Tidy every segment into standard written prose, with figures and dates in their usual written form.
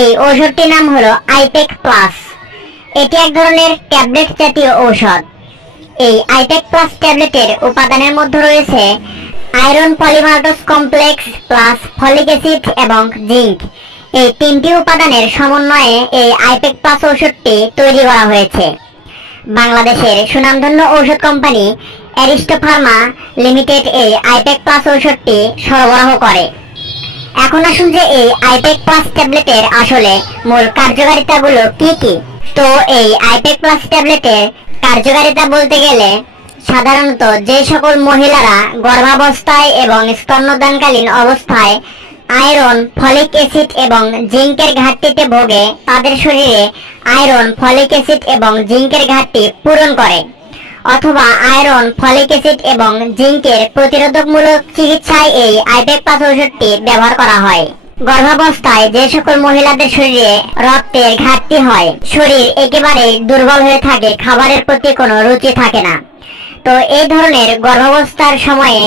এই ঔষধটির নাম হলো আইপেক প্লাস। এটি এক ধরনের ট্যাবলেট জাতীয় ঔষধ। এই আইপেক প্লাস ট্যাবলেটের উপাদানের মধ্যে রয়েছে iron polymaltose complex plus folic acid এবং জিঙ্ক। এই তিনটি উপাদানের সমন্বয়ে এই আইপেক প্লাস ঔষধটি তৈরি করা হয়েছে। বাংলাদেশের সুনামধন্য ঔষধ কোম্পানি অ্যারিস্টো ফার্মা লিমিটেড এই আইপেক প্লাস ঔষধটি সরবরাহ করে। এখন আসুন যে এই আইপেক প্লাস ট্যাবলেটের আসলে মূল কার্যকারিতাগুলো কি কি। তো এই আইপেক প্লাস ট্যাবলেটের কার্যকারিতা বলতে গেলে সাধারণত যে সকল মহিলারা গর্ভাবস্থায় এবং স্তন্যদানকালীন অবস্থায় আয়রন, ফলিক অ্যাসিড এবং জিঙ্কের ঘাটতিতে ভোগে, তাদের শরীরে আয়রন, ফলিক অ্যাসিড এবং জিঙ্কের ঘাটতি পূরণ করে, অথবা আয়রন, ফলিক অ্যাসিড এবং জিঙ্কের প্রতিরোধকমূলক চিকিৎসায় এই আইপেক প্লাস ঔষধটি ব্যবহার করা হয়। গর্ভাবস্থায় যে সকল মহিলাদের শরীরে রক্তের ঘাটতি হয়, শরীর একেবারে দুর্বল হয়ে থাকে, খাবারের প্রতি কোনো রুচি থাকে না, তো এই ধরনের গর্ভাবস্থার সময়ে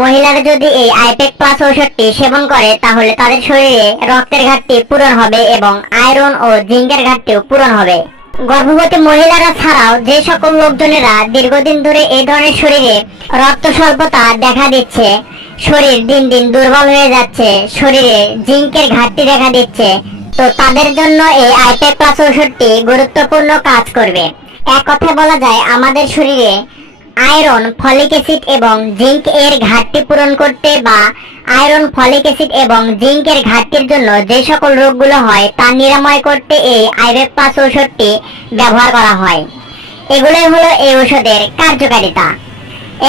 মহিলারা যদি এই আইপেক প্লাস ঔষধটি সেবন করে তাহলে তাদের শরীরে রক্তের ঘাটতি পূরণ হবে এবং আয়রন ও জিঙ্কের ঘাটতিও পূরণ হবে। গর্ভবতী মহিলারা ছাড়াও যে সকল লোকজনেরা দীর্ঘদিন ধরে এই ধরনের শরীরে রক্ত স্বল্পতা দেখা দিচ্ছে, শরীর দিন দিন দুর্বল হয়ে যাচ্ছে, শরীরে জিঙ্কের ঘাটতি দেখা দিচ্ছে, তো তাদের জন্য এই আইপেক প্লাস ঔষধটি গুরুত্বপূর্ণ কাজ করবে। এক কথায় বলা যায় আমাদের শরীরে আয়রন, ফলিক অ্যাসিড এবং জিঙ্ক এর ঘাটতি পূরণ করতে বা আয়রন, ফলিক অ্যাসিড এবং জিঙ্কের ঘাটতির জন্য যে সকল রোগগুলো হয় তা নিরাময় করতে এই আইপেক প্লাস ঔষধটি ব্যবহার করা হয়। এগুলোই হলো এই ঔষধের কার্যকারিতা।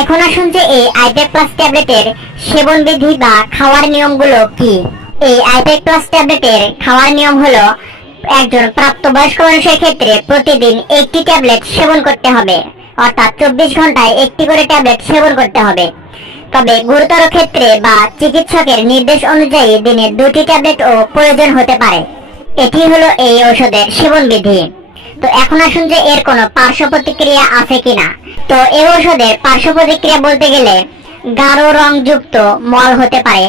এখন আসুন যে এই আইপেক প্লাস ট্যাবলেটের সেবন বিধি বা খাওয়ার নিয়মগুলো কি। এই আইপেক প্লাস ট্যাবলেটের খাওয়ার নিয়ম হলো একজন প্রাপ্তবয়স্ক মানুষের ক্ষেত্রে প্রতিদিন একটি ট্যাবলেট সেবন করতে হবে, অর্থাৎ 24 ঘন্টায় একটি করে ট্যাবলেট সেবন করতে হবে। তবে গুরুতর ক্ষেত্রে বা চিকিৎসকের নির্দেশ অনুযায়ী দিনে 2টি ট্যাবলেটও প্রয়োজন হতে পারে। এটি হলো এই ঔষধের সেবন বিধি। তো এখন আসুন যে এর কোনো পার্শ্ব প্রতিক্রিয়া আছে কিনা। তো এই ঔষধের পার্শ্ব প্রতিক্রিয়া বলতে গেলে গাঢ় রংযুক্ত মল হতে পারে,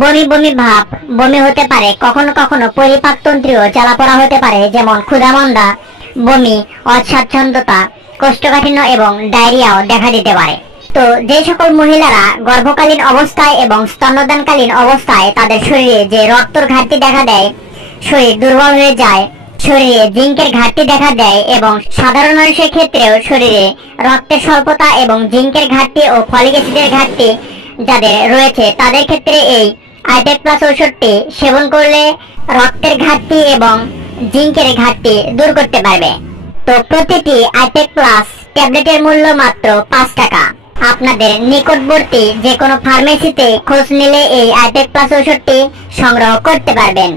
বমি বমি ভাব, বমি হতে পারে, কখনো কখনো পরিপাকতন্ত্রীয় জ্বালাপোড়া হতে পারে, যেমন ক্ষুধামন্দা, বমি, অস্বাচ্ছন্দ্যতা, কোষ্ঠকাঠিন্য এবং ডায়রিয়াও দেখা দিতে পারে। তো যে সকল মহিলারা গর্ভকালীন অবস্থায় এবং স্তন্যদানকালীন অবস্থায় তাদের শরীরে যে রক্তের ঘাটতি দেখা দেয়, শরীর দুর্বল হয়ে যায়, শরীরে জিঙ্কের ঘাটতি দেখা দেয় এবং সাধারণ মানুষের ক্ষেত্রেও শরীরে রক্তের স্বল্পতা এবং জিঙ্কের ঘাটতি ও ফলিক অ্যাসিডের ঘাটতি যাদের রয়েছে, তাদের ক্ষেত্রে এই আইপেক প্লাস ঔষধটি সেবন করলে রক্তের ঘাটতি এবং জিঙ্কের ঘাটতি দূর করতে পারবে। তো প্রতিটি আইপেক প্লাস ট্যাবলেটের মূল্য মাত্র 5 টাকা। আপনাদের নিকটবর্তী যে কোনো ফার্মেসিতে খোঁজ নিলে এই আইপেক প্লাস ঔষধটি সংগ্রহ করতে পারবেন।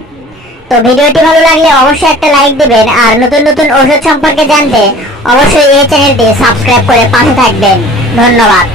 তো ভিডিওটি ভালো লাগলে অবশ্যই একটা লাইক দিবেন, আর নতুন নতুন ঔষধ সম্পর্কে জানতে অবশ্যই এই চ্যানেলটি সাবস্ক্রাইব করে পাশে থাকবেন। ধন্যবাদ।